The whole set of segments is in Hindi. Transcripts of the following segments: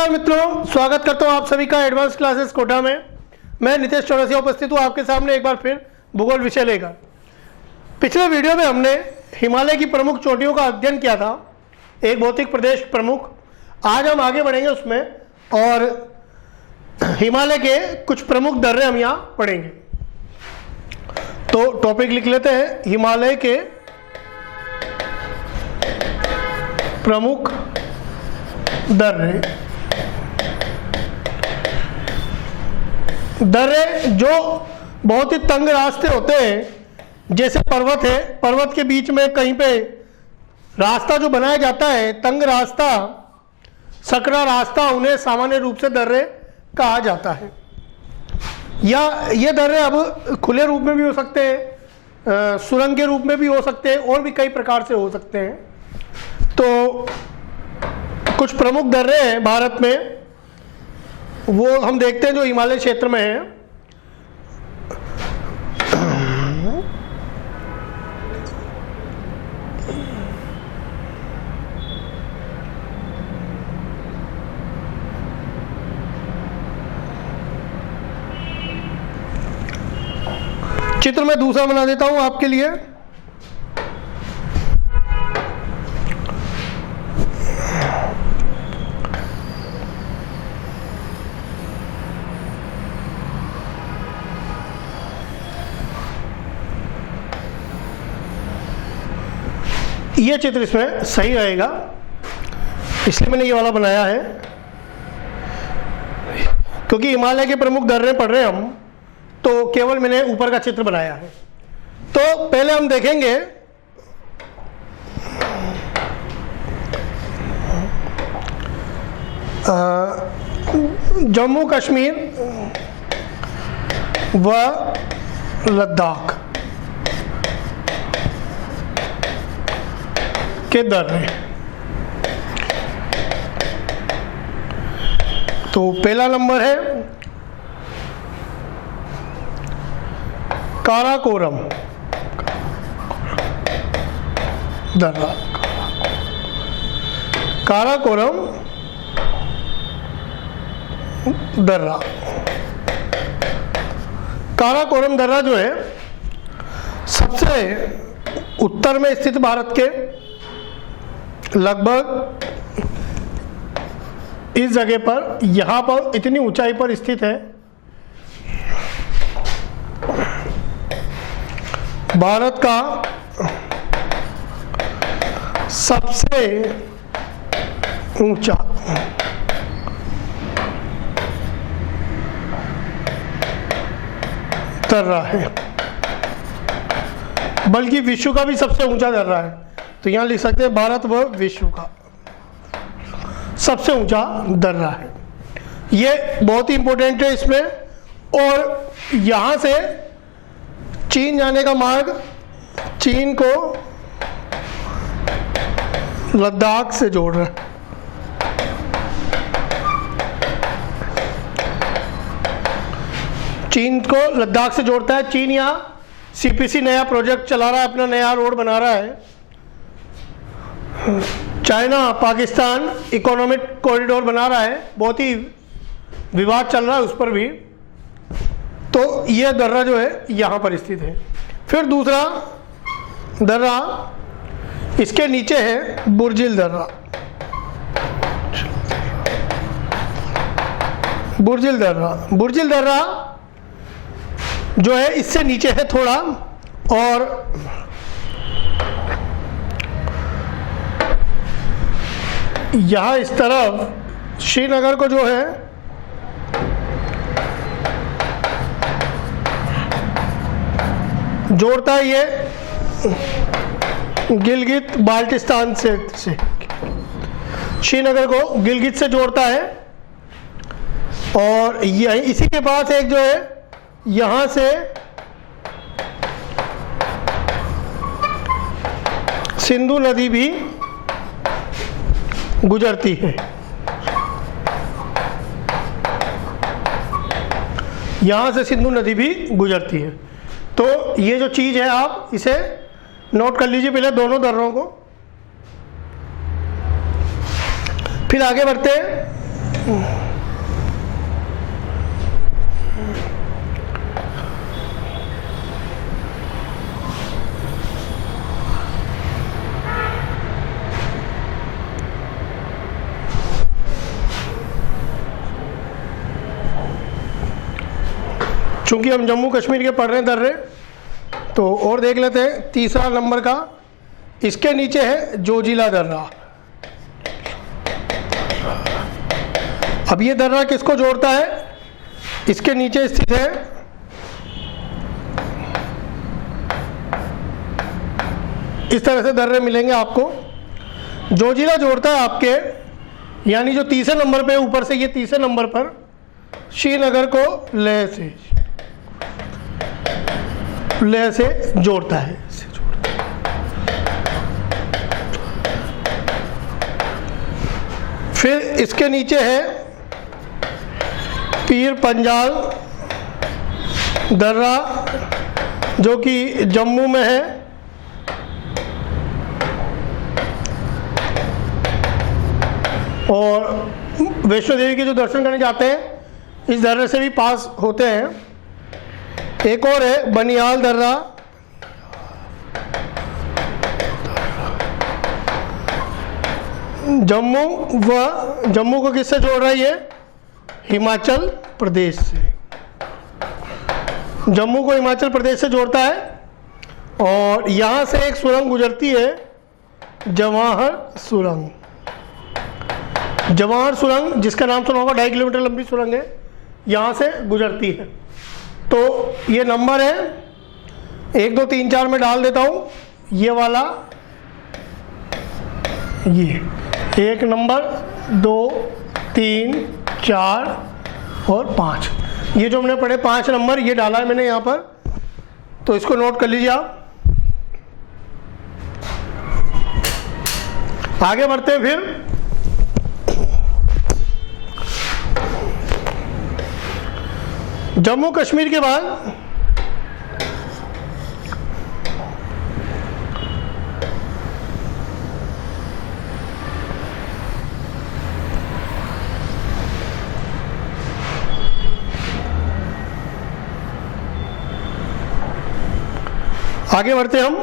नमस्कार मित्रों, स्वागत करता हूं आप सभी का एडवांस क्लासेस कोटा में। मैं नितेश चौरसिया उपस्थित हूं आपके सामने एक बार फिर भूगोल विषय लेकर। पिछले वीडियो में हमने हिमालय की प्रमुख चोटियों का अध्ययन किया था, एक भौतिक प्रदेश प्रमुख। आज हम आगे बढ़ेंगे उसमें और हिमालय के कुछ प्रमुख दर्रे हम यहाँ पढ़ेंगे। तो टॉपिक लिख लेते हैं, हिमालय के प्रमुख दर्रे। दर्रे जो बहुत ही तंग रास्ते होते हैं, जैसे पर्वत है, पर्वत के बीच में कहीं पे रास्ता जो बनाया जाता है, तंग रास्ता, सकरा रास्ता, उन्हें सामान्य रूप से दर्रे कहा जाता है। या ये दर्रे अब खुले रूप में भी हो सकते हैं, सुरंग के रूप में भी हो सकते हैं, और भी कई प्रकार से हो सकते हैं। तो कुछ प्रमुख दर्रे हैं भारत में, वो हम देखते हैं जो हिमालय क्षेत्र में हैं। चित्र में दूसरा बना देता हूं आपके लिए। ये चित्र इसमें सही रहेगा, इसलिए मैंने ये वाला बनाया है, क्योंकि हिमालय के प्रमुख दर्रे पढ़ रहे हैं हम, तो केवल मैंने ऊपर का चित्र बनाया है। तो पहले हम देखेंगे जम्मू कश्मीर व लद्दाख के दर्रे। तो पहला नंबर है काराकोरम दर्रा। काराकोरम दर्रा, काराकोरम दर्रा जो है सबसे उत्तर में स्थित भारत के लगभग इस जगह पर, यहाँ पर इतनी ऊंचाई पर स्थित है। भारत का सबसे ऊंचा दर्रा है, बल्कि विश्व का भी सबसे ऊंचा दर्रा है। तो यहाँ लिख सकते हैं भारत व विश्व का सबसे ऊंचा दर्रा है। ये बहुत ही इंपॉर्टेंट है इसमें। और यहाँ से चीन जाने का मार्ग, चीन को लद्दाख से जोड़ रहा है। चीन को लद्दाख से जोड़ता है। चीन यहाँ सीपीसी नया प्रोजेक्ट चला रहा है, अपना नया रोड बना रहा है। चाइना पाकिस्तान इकोनॉमिक कॉरिडोर बना रहा है, बहुत ही विवाद चल रहा है उस पर भी। तो यह दर्रा जो है यहाँ पर स्थित है। फिर दूसरा दर्रा इसके नीचे है, बुर्जिल दर्रा। बुर्जिल दर्रा, बुर्जिल दर्रा जो है इससे नीचे है थोड़ा, और यहाँ इस तरफ श्रीनगर को जो है जोड़ता है, ये गिलगित बाल्टिस्तान से श्रीनगर को गिलगित से जोड़ता है। और यही इसी के पास एक जो है यहाँ से सिंधु नदी भी गुजरती है। यहाँ से सिंधु नदी भी गुजरती है। तो ये जो चीज़ है आप इसे नोट कर लीजिए पहले दोनों दर्रों को। फिर आगे बढ़ते हैं। चूंकि हम जम्मू कश्मीर के पढ़ रहे हैं दर्रे, तो और देख लेते हैं तीसरा नंबर का। इसके नीचे है जोजिला दर्रा। अब ये दर्रा किसको जोड़ता है? इसके नीचे स्थित है इस तरह से दर्रे मिलेंगे आपको। जोजिला जोड़ता है आपके, यानी जो तीसरे नंबर पे, ऊपर से ये तीसरे नंबर पर श्रीनगर को लेह से जोड़ता है। फिर इसके नीचे है पीर पंजाल दर्रा, जो कि जम्मू में है। और वैष्णो देवी के जो दर्शन करने जाते हैं इस दर्रे से भी पास होते हैं। एक और है बनियाल दर्रा, जम्मू को किससे जोड़ रहा है? ये हिमाचल प्रदेश से। जम्मू को हिमाचल प्रदेश से जोड़ता है। और यहाँ से एक सुरंग गुजरती है, जवाहर सुरंग। जवाहर सुरंग, जिसका नाम सुना होगा, 2.5 किलोमीटर लंबी सुरंग है, यहाँ से गुजरती है। तो ये नंबर है 1 2 3 4 में डाल देता हूँ। ये वाला, ये 1 नंबर, 2 3 4 और 5, ये जो हमने पढ़े 5 नंबर, ये डाला है मैंने यहाँ पर। तो इसको नोट कर लीजिए आप। आगे बढ़ते हैं। फिर जम्मू कश्मीर के बाद आगे बढ़ते हम।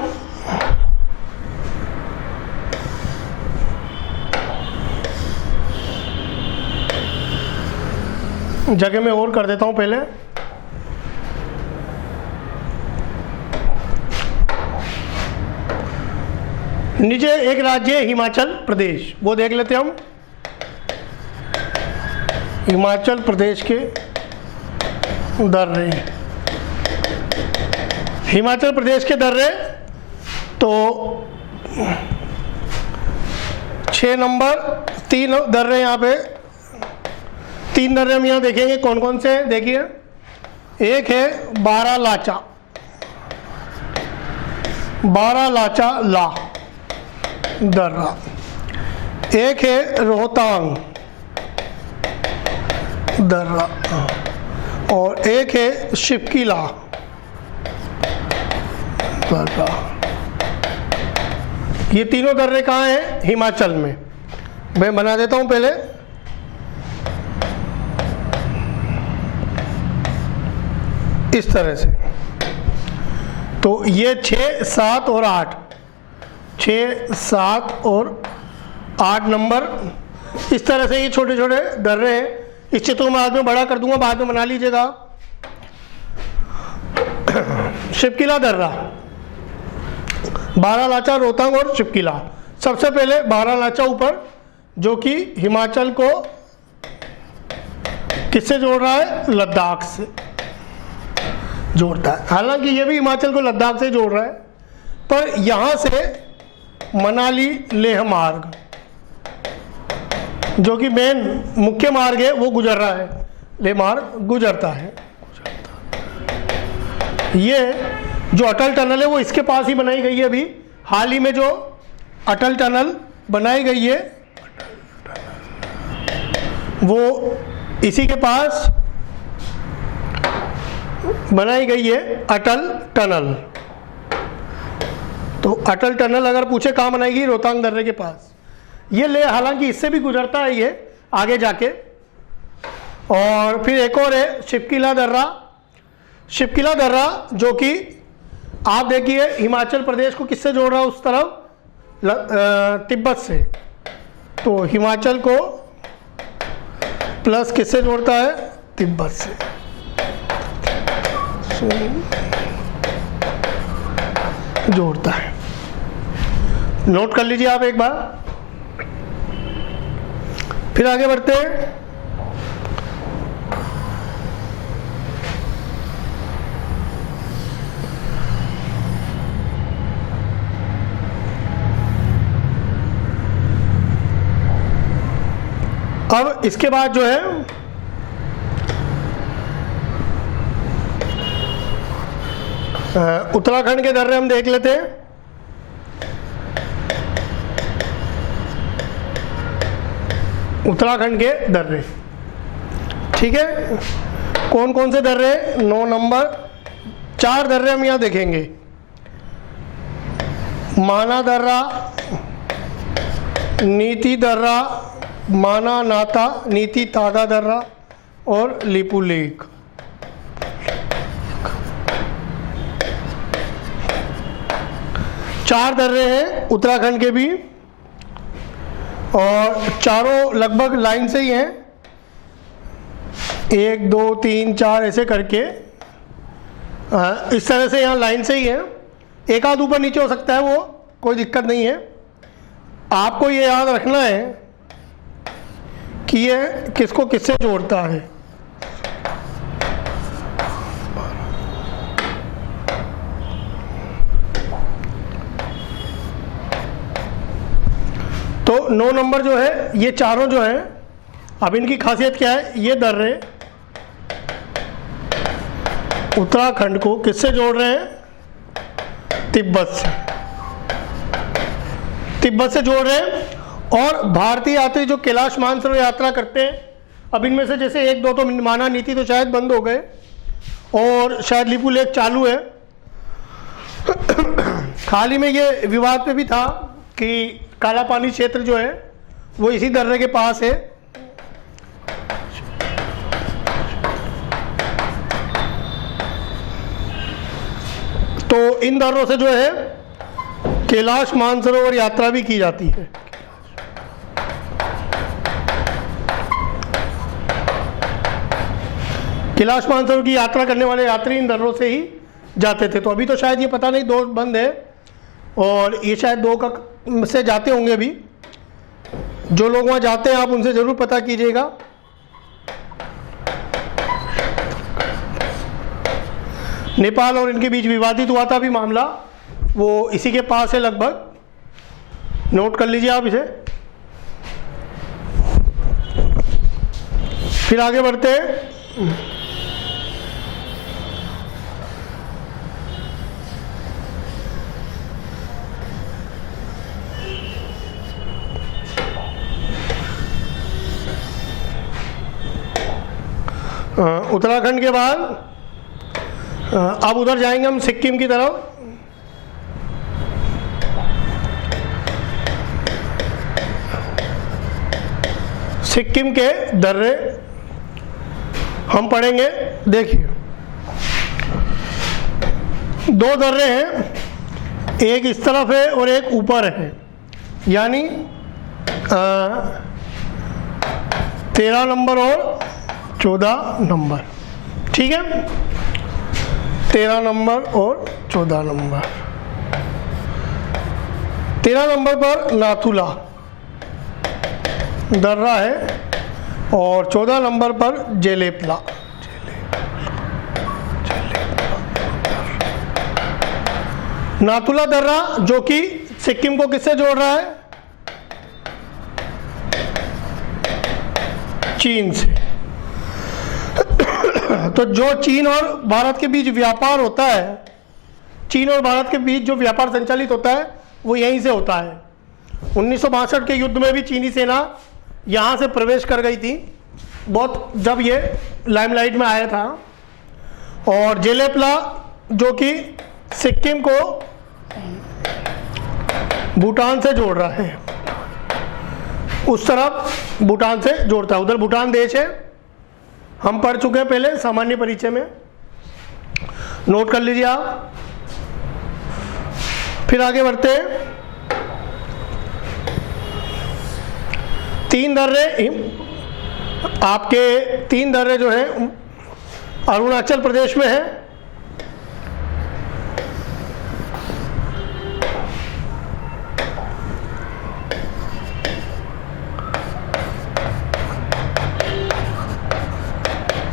जगह में और कर देता हूं पहले। नीचे एक राज्य है हिमाचल प्रदेश, वो देख लेते हम। हिमाचल प्रदेश के दर्रे, हिमाचल प्रदेश के दर्रे तो 6 नंबर, 3 दर्रे यहाँ पे, 3 दर्रे हम यहाँ देखेंगे। कौन कौन से हैं देखिए। एक है बारालाचा, बारालाचा ला दर्रा। एक है रोहतांग दर्रा, और एक है शिवकिला दर्रा। ये तीनों दर्रे कहाँ हैं? हिमाचल में। मैं बना देता हूँ पहले। इस तरह से। तो ये 6 7 और 8, 6 7 और 8 नंबर, इस तरह से ये छोटे छोटे दर्रे हैं। इस चित्र को मैं बाद में बड़ा कर दूंगा, बाद में बना लीजिएगा। शिवकिला दर्रा, बारालाचा, रोहतांग और शिवकिला। सबसे पहले बारालाचा ऊपर, जो कि हिमाचल को किससे जोड़ रहा है? लद्दाख से जोड़ता है। हालांकि ये भी हिमाचल को लद्दाख से जोड़ रहा है, पर यहाँ से मनाली लेह मार्ग, जो कि मेन मुख्य मार्ग है, वो गुजर रहा है। लेह मार्ग गुजरता है। ये जो अटल टनल है वो इसके पास ही बनाई गई है। अभी हाल ही में जो अटल टनल बनाई गई है वो इसी के पास बनाई गई है, अटल टनल। तो अटल टनल अगर पूछे कहाँ बनाई गई? रोहतांग दर्रे के पास। ये ले, हालांकि इससे भी गुजरता है ये आगे जाके, और फिर एक और है शिपकिला दर्रा। शिपकिला दर्रा जो कि आप देखिए हिमाचल प्रदेश को किससे जोड़ रहा है, उस तरफ तिब्बत से, तो हिमाचल को प्लस किससे जोड़ता है, तिब्बत से। जोड़ता है, नोट कर लीजिए आप एक बार। फिर आगे बढ़ते हैं। अब इसके बाद जो है उत्तराखंड के दर्रे हम देख लेते हैं। उत्तराखंड के दर्रे, ठीक है, कौन कौन से दर्रे, 9 नंबर 4 दर्रे हम यहाँ देखेंगे। माना दर्रा, नीति दर्रा, माना नाता, नीति तागा दर्रा और लिपू लेक। चार दर्रे हैं उत्तराखंड के भी, और चारों लगभग लाइन से ही हैं, 1 2 3 4 ऐसे करके, इस तरह से यहाँ लाइन से ही है। एक आध ऊपर नीचे हो सकता है, वो कोई दिक्कत नहीं है। आपको ये याद रखना है कि ये किसको किससे जोड़ता है। तो 9 नंबर जो है, ये चारों जो है, अब इनकी खासियत क्या है, ये दर्रे उत्तराखंड को किससे जोड़ रहे हैं, तिब्बत से, तिब्बत से जोड़ रहे हैं। और भारतीय यात्री जो कैलाश मानसरोवर यात्रा करते हैं, अब इनमें से जैसे 1 2 तो माना नीति तो शायद बंद हो गए, और शायद लिपू लेक चालू है। हाल ही में ये विवाद पे भी था कि काला पानी क्षेत्र जो है वो इसी दर्रे के पास है। तो इन दर्रों से जो है कैलाश मानसरोवर यात्रा भी की जाती है। कैलाश मानसरोवर की यात्रा करने वाले यात्री इन दर्रों से ही जाते थे। तो अभी तो शायद ये पता नहीं 2 बंद है, और ये शायद 2 का से जाते होंगे अभी। जो लोग वहाँ जाते हैं आप उनसे ज़रूर पता कीजिएगा। नेपाल और इनके बीच विवादित हुआ था अभी मामला, वो इसी के पास है लगभग, नोट कर लीजिए आप इसे। फिर आगे बढ़ते हैं। उत्तराखंड के बाद अब उधर जाएंगे हम सिक्किम की तरफ। सिक्किम के दर्रे हम पढ़ेंगे। देखिए 2 दर्रे हैं, एक इस तरफ है और एक ऊपर है, यानी 13 नंबर और 14 नंबर, ठीक है, 13 नंबर और 14 नंबर। 13 नंबर पर नाथुला दर्रा है और 14 नंबर पर जेलेपला। नाथुला दर्रा जो कि सिक्किम को किससे जोड़ रहा है, चीन से। तो जो चीन और भारत के बीच व्यापार होता है, चीन और भारत के बीच जो व्यापार संचालित होता है वो यहीं से होता है। 1962 के युद्ध में भी चीनी सेना यहाँ से प्रवेश कर गई थी, बहुत जब ये लाइमलाइट में आया था। और जेलेपला जो कि सिक्किम को भूटान से जोड़ रहा है, उस तरफ भूटान से जोड़ता है, उधर भूटान देश है हम पढ़ चुके हैं पहले सामान्य परिचय में, नोट कर लीजिए आप। फिर आगे बढ़ते हैं। 3 दर्रे, आपके 3 दर्रे जो है अरुणाचल प्रदेश में है।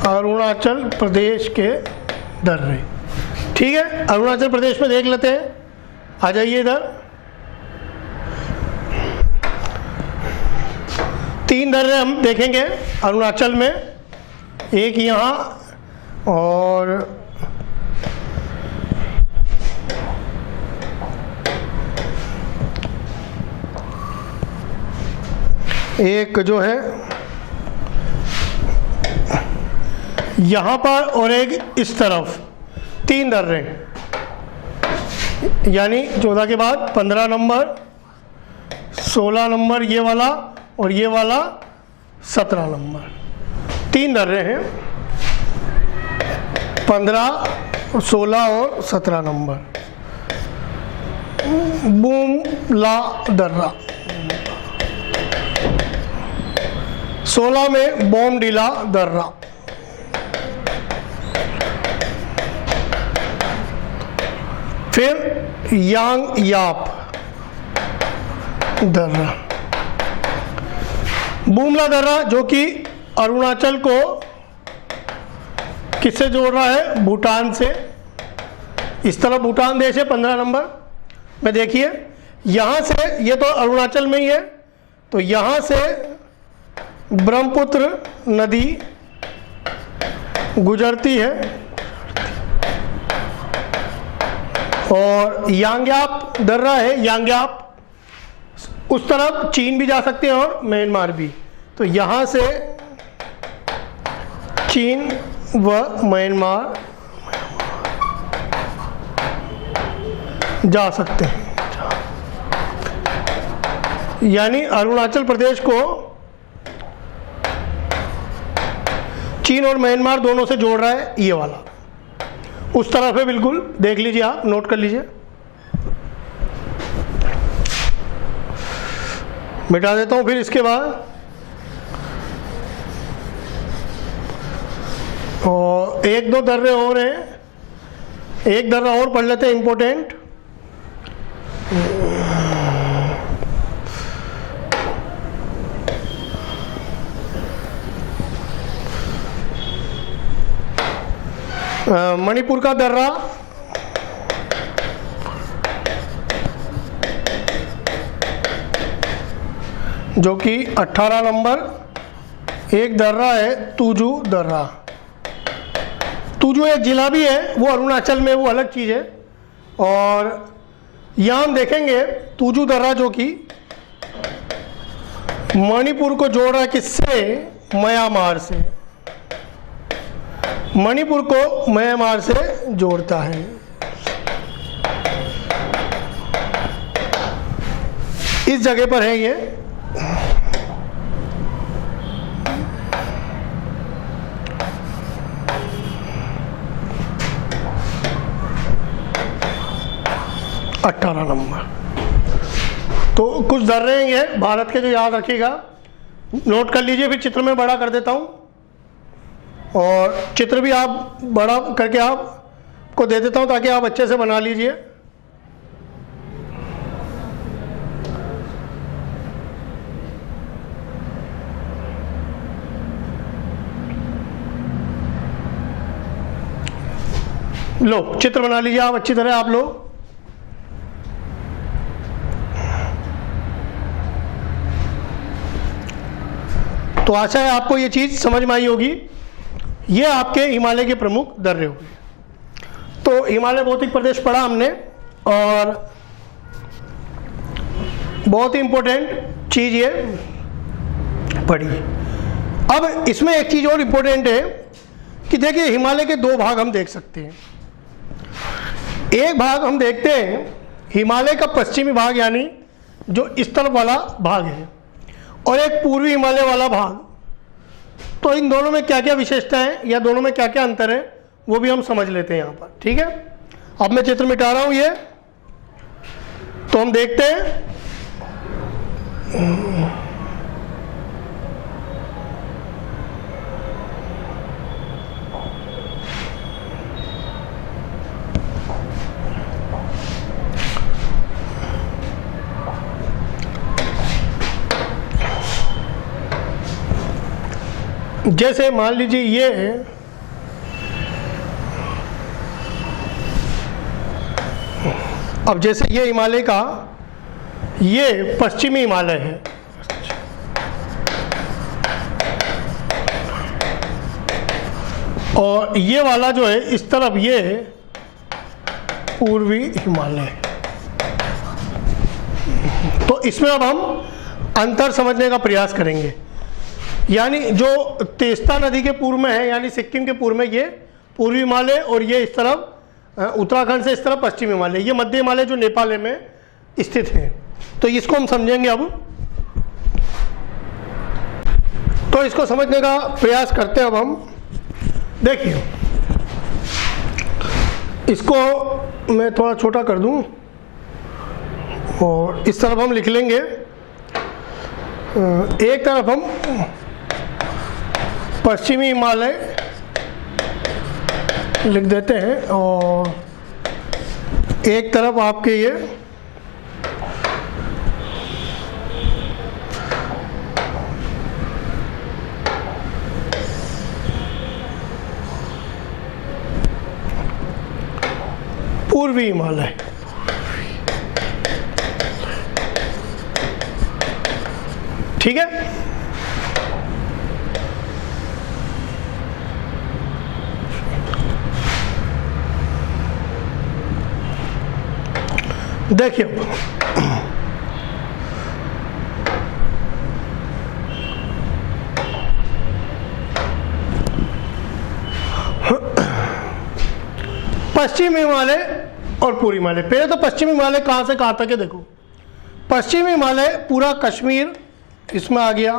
अरुणाचल प्रदेश के दर्रे, ठीक है। अरुणाचल प्रदेश में देख लेते हैं, आ जाइए इधर। 3 दर्रे हम देखेंगे अरुणाचल में, एक यहाँ और एक जो है यहाँ पर और एक इस तरफ। 3 दर्रे, यानी 14 के बाद 15 नंबर, 16 नंबर ये वाला और ये वाला 17 नंबर। 3 दर्रे हैं, 15, 16 और 17 नंबर। बुमला दर्रा, 16 में बोमडिला दर्रा, फिर यांगयाप दर्रा। बुमला दर्रा जो कि अरुणाचल को किससे जोड़ रहा है? भूटान से। इस तरफ भूटान देश है 15 नंबर में। देखिए यहाँ से, ये तो अरुणाचल में ही है, तो यहाँ से ब्रह्मपुत्र नदी गुजरती है और यांगयाप दर्रा है। यांगयाप उस तरफ चीन भी जा सकते हैं और म्यांमार भी, तो यहाँ से चीन व म्यांमार जा सकते हैं। यानी अरुणाचल प्रदेश को चीन और म्यांमार दोनों से जोड़ रहा है ये वाला। उस तरफ है बिल्कुल, देख लीजिए आप, नोट कर लीजिए। मिटा देता हूं। फिर इसके बाद और 1-2 दर्रे और हैं, एक दर्रा और पढ़ लेते हैं इंपॉर्टेंट। मणिपुर का दर्रा, जो कि 18 नंबर। एक दर्रा है तुजू दर्रा। तुजू एक जिला भी है, वो अरुणाचल में, वो अलग चीज़ है। और यहाँ हम देखेंगे तुजू दर्रा जो कि मणिपुर को जोड़ रहा है, किससे? म्यांमार से। मणिपुर को म्यांमार से जोड़ता है। इस जगह पर है ये। अट्ठारह नंबर। तो कुछ दर्रे हैं ये भारत के, जो याद रखिएगा, नोट कर लीजिए। फिर चित्र में बड़ा कर देता हूँ और चित्र भी आप बड़ा करके आपको दे देता हूँ ताकि आप अच्छे से बना लीजिए। लो चित्र बना लीजिए आप अच्छी तरह, आप लोग। तो आशा है आपको ये चीज़ समझ में आई होगी। ये आपके हिमालय के प्रमुख दर्रे हुए। तो हिमालय भौतिक प्रदेश पढ़ा हमने और बहुत ही इंपॉर्टेंट चीज़ ये पढ़ी। अब इसमें एक चीज़ और इम्पोर्टेंट है कि देखिए हिमालय के 2 भाग हम देख सकते हैं। एक भाग हम देखते हैं हिमालय का पश्चिमी भाग, यानी जो इस तरफ वाला भाग है, और एक पूर्वी हिमालय वाला भाग तो इन दोनों में क्या क्या विशेषता है या दोनों में क्या क्या अंतर है वो भी हम समझ लेते हैं यहाँ पर। ठीक है, अब मैं चित्र मिटा रहा हूँ ये, तो हम देखते हैं जैसे मान लीजिए ये है, अब जैसे ये हिमालय का, ये पश्चिमी हिमालय है, और ये वाला जो है इस तरफ ये है पूर्वी हिमालय। तो इसमें अब हम अंतर समझने का प्रयास करेंगे। यानी जो तेस्ता नदी के पूर्व में है, यानी सिक्किम के पूर्व में ये पूर्वी हिमालय, और ये इस तरफ उत्तराखंड से इस तरफ पश्चिमी हिमालय, ये मध्य हिमालय जो नेपाल में स्थित है। तो इसको हम समझेंगे अब। तो इसको समझने का प्रयास करते हैं अब हम। देखिए, इसको मैं थोड़ा छोटा कर दूं और इस तरफ हम लिख लेंगे, एक तरफ हम पश्चिमी हिमालय लिख देते हैं और एक तरफ आपके ये पूर्वी हिमालय। ठीक है, देखिए पश्चिमी हिमालय और पूर्वी हिमालय। पहले तो पश्चिमी हिमालय कहाँ से कहाँ तक है, देखो पश्चिमी हिमालय पूरा कश्मीर इसमें आ गया,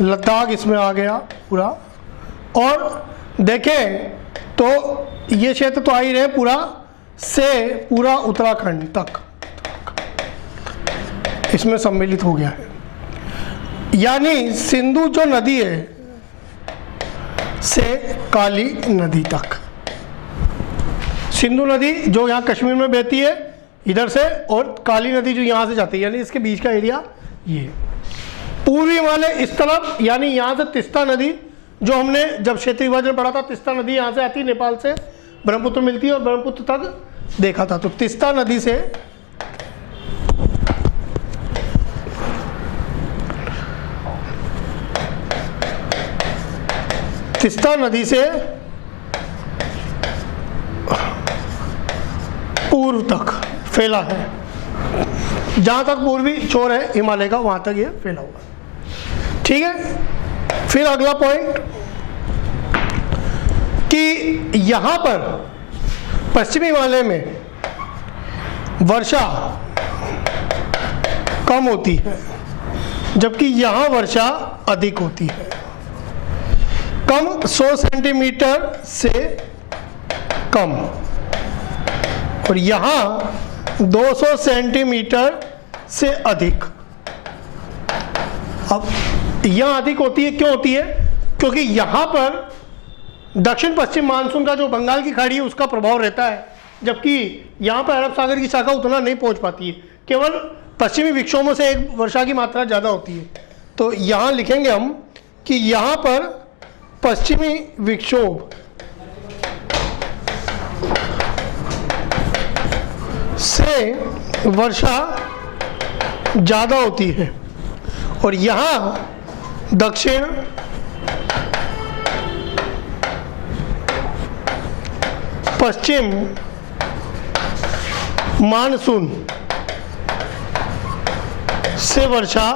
लद्दाख इसमें आ गया पूरा, और देखें तो ये क्षेत्र तो आ ही रहे पूरा से पूरा उत्तराखंड तक इसमें सम्मिलित हो गया है। यानी सिंधु जो नदी है से काली नदी तक, सिंधु नदी जो यहाँ कश्मीर में बहती है इधर से, और काली नदी जो यहाँ से जाती है, यानी इसके बीच का एरिया ये। पूर्वी हिमालय इस तरफ, यानी यहाँ से तिस्ता नदी, जो हमने जब क्षेत्रीय विभाजन पढ़ा था, तिस्ता नदी यहाँ से आती है, नेपाल से ब्रह्मपुत्र मिलती है और ब्रह्मपुत्र तक देखा था। तो तिस्ता नदी से पूर्व तक फैला है, जहां तक पूर्वी छोर है हिमालय का वहां तक ये फैला हुआ। ठीक है, फिर अगला पॉइंट कि यहां पर पश्चिमी हिमालय में वर्षा कम होती है, जबकि यहां वर्षा अधिक होती है। कम 100 सेंटीमीटर से कम, और यहां 200 सेंटीमीटर से अधिक। अब यहां अधिक होती है, क्यों होती है? क्योंकि यहां पर दक्षिण पश्चिम मानसून का जो बंगाल की खाड़ी है उसका प्रभाव रहता है, जबकि यहाँ पर अरब सागर की शाखा उतना नहीं पहुँच पाती है, केवल पश्चिमी विक्षोभों से एक वर्षा की मात्रा ज़्यादा होती है। तो यहाँ लिखेंगे हम कि यहाँ पर पश्चिमी विक्षोभ से वर्षा ज़्यादा होती है, और यहाँ दक्षिण पश्चिम मानसून से वर्षा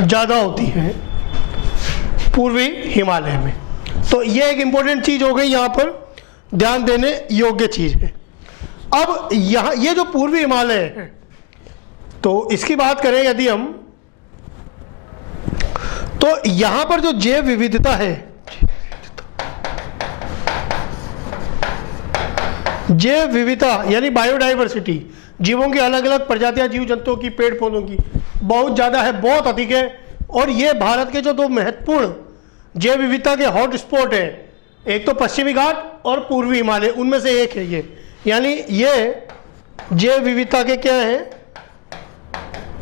ज़्यादा होती है पूर्वी हिमालय में। तो ये एक इम्पोर्टेंट चीज़ हो गई, यहाँ पर ध्यान देने योग्य चीज़ है। अब यहाँ ये जो पूर्वी हिमालय है, तो इसकी बात करें यदि हम, तो यहां पर जो जैव विविधता है, जैव विविधता यानी बायोडाइवर्सिटी, जीवों की अलग अलग प्रजातियां, जीव जंतुओं की, पेड़ पौधों की बहुत ज़्यादा है, बहुत अधिक है। और ये भारत के जो दो महत्वपूर्ण जैव विविधता के हॉट स्पॉट है, एक तो पश्चिमी घाट और पूर्वी हिमालय, उनमें से एक है ये। यानी ये जैव विविधता के क्या है,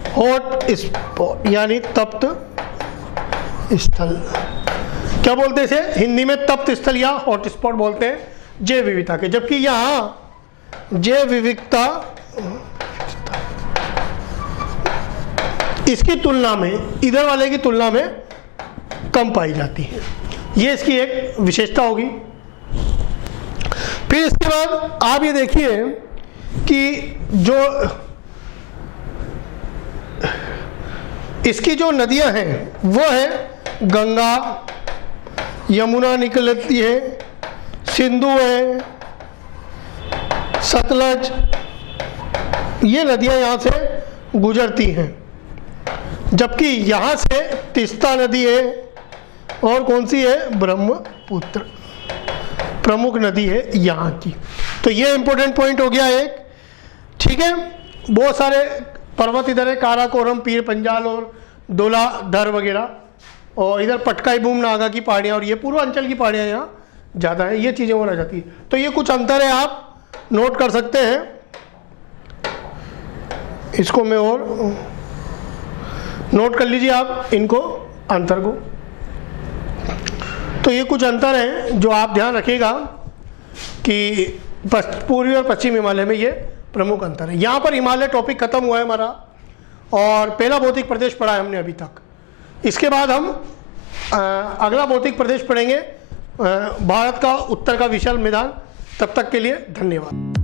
हॉट स्पॉट यानी तप्त स्थल। क्या बोलते हैं इसे हिंदी में? तप्त स्थल या हॉट स्पॉट बोलते हैं जैव विविधता के। जबकि यहाँ जैव विविधता इसकी तुलना में, इधर वाले की तुलना में कम पाई जाती है। ये इसकी एक विशेषता होगी। फिर इसके बाद आप ये देखिए कि जो इसकी जो नदियां हैं वो है गंगा, यमुना निकलती है, सिंधु है, सतलज, ये नदियां यहाँ से गुजरती हैं। जबकि यहाँ से तीस्ता नदी है और कौन सी है? ब्रह्मपुत्र, प्रमुख नदी है यहाँ की। तो ये इंपॉर्टेंट पॉइंट हो गया एक। ठीक है, बहुत सारे पर्वत इधर है, काराकोरम, पीर पंजाल और धौलाधर वगैरह, और इधर पटकाई बूम नागा की पहाड़ियाँ, और ये पूर्वांचल की पहाड़ियाँ यहाँ ज़्यादा है। ये चीज़ें हो रह जाती है। तो ये कुछ अंतर है, आप नोट कर सकते हैं इसको, मैं और नोट कर लीजिए आप इनको, अंतर को। तो ये कुछ अंतर हैं जो आप ध्यान रखिएगा कि पूर्वी और पश्चिम हिमालय में ये प्रमुख अंतर है। यहाँ पर हिमालय टॉपिक खत्म हुआ है हमारा, और पहला भौतिक प्रदेश पढ़ा है हमने अभी तक। इसके बाद हम अगला भौतिक प्रदेश पढ़ेंगे भारत का उत्तर का विशाल मैदान। तब तक के लिए धन्यवाद।